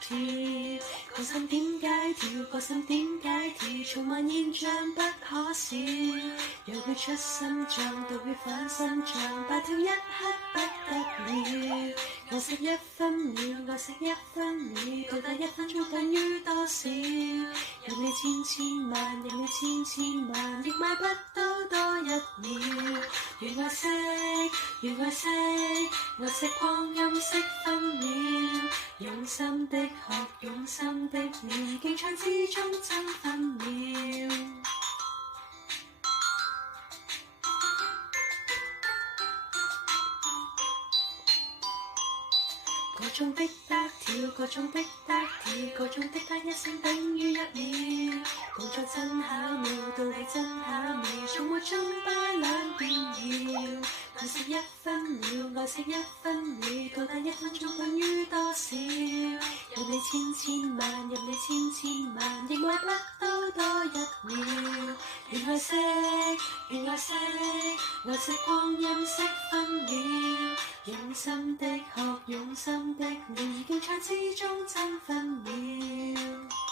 跳，個心點解跳，個心點解跳，重幻現象不可少。由血出心臟，到血返身臟，大跳一刻不得了。我惜一分秒，我惜一分秒，到底1分鐘等於多少？任你千萬，任你千萬，亦買不到多一秒。願愛惜，願愛惜，愛惜光陰惜分秒。用心的學，用心的練，競賽之中爭分秒。個鐘的得跳，個鐘的得跳，個鐘的得一聲等於1秒。動作真巧妙，道理真巧妙，從沒中擺兩邊要。愛惜1分秒，愛惜1分秒，到底1分鐘等於多少？任你千萬，任你千萬，亦買不到多一秒。願愛惜，願愛惜，愛惜光陰惜分秒。用心的學，用心的練，競賽之中爭分秒。